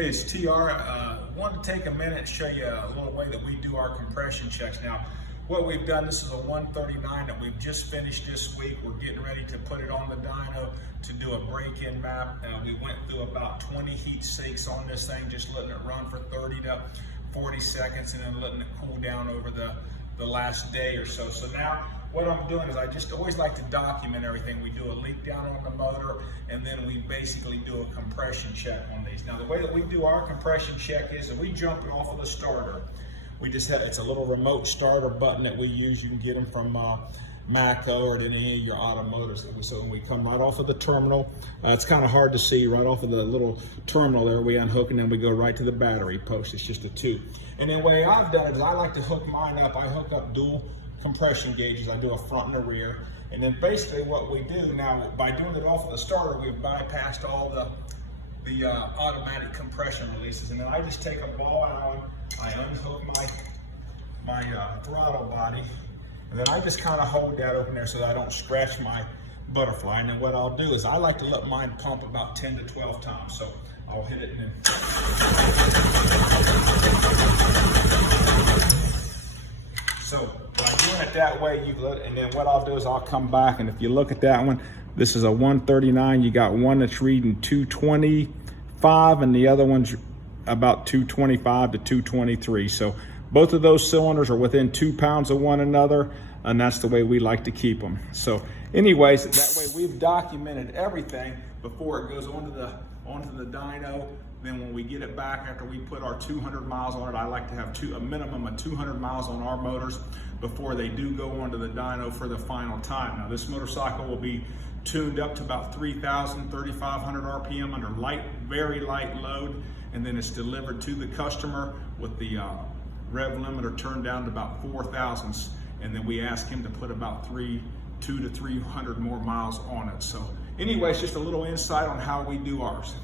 Hey, it's TR. Wanted to take a minute and show you a little way that we do our compression checks. Now, what we've done, this is a 139 that we've just finished this week. We're getting ready to put it on the dyno to do a break-in map. We went through about 20 heat sinks on this thing, just letting it run for 30 to 40 seconds and then letting it cool down over the last day or so. So now what I'm doing is I just always like to document everything. We do a leak down on the motor, and then we basically do a compression check on these. Now the way that we do our compression check is that we jump it off of the starter. We just have, it's a little remote starter button that we use. You can get them from Matco or any of your automotives. So when we come right off of the terminal, it's kind of hard to see, right off of the little terminal there, we unhook and then we go right to the battery post. It's just a tube. And then the way I've done it is I like to hook mine up. I hook up dual compression gauges. I do a front and a rear. And then basically what we do now, by doing it off of the starter, we've bypassed all the automatic compression releases. And then I just take a ball Allen, I unhook my throttle body, and then I just kind of hold that open there so that I don't scratch my butterfly. And then what I'll do is I like to let mine pump about 10 to 12 times. So I'll hit it and then. So by doing it that way, and then what I'll do is I'll come back, and if you look at that one, this is a 139. You got one that's reading 225, and the other one's about 225 to 223. So both of those cylinders are within 2 pounds of one another, and that's the way we like to keep them. So anyways, that way we've documented everything before it goes onto the dyno. Then when we get it back after we put our 200 miles on it, I like to have a minimum of 200 miles on our motors before they do go onto the dyno for the final time. Now this motorcycle will be tuned up to about 3,000, 3,500 RPM under very light load, and then it's delivered to the customer with the rev limiter turned down to about 4 thousandths, and then we ask him to put about 200 to 300 more miles on it. So anyways, just a little insight on how we do ours.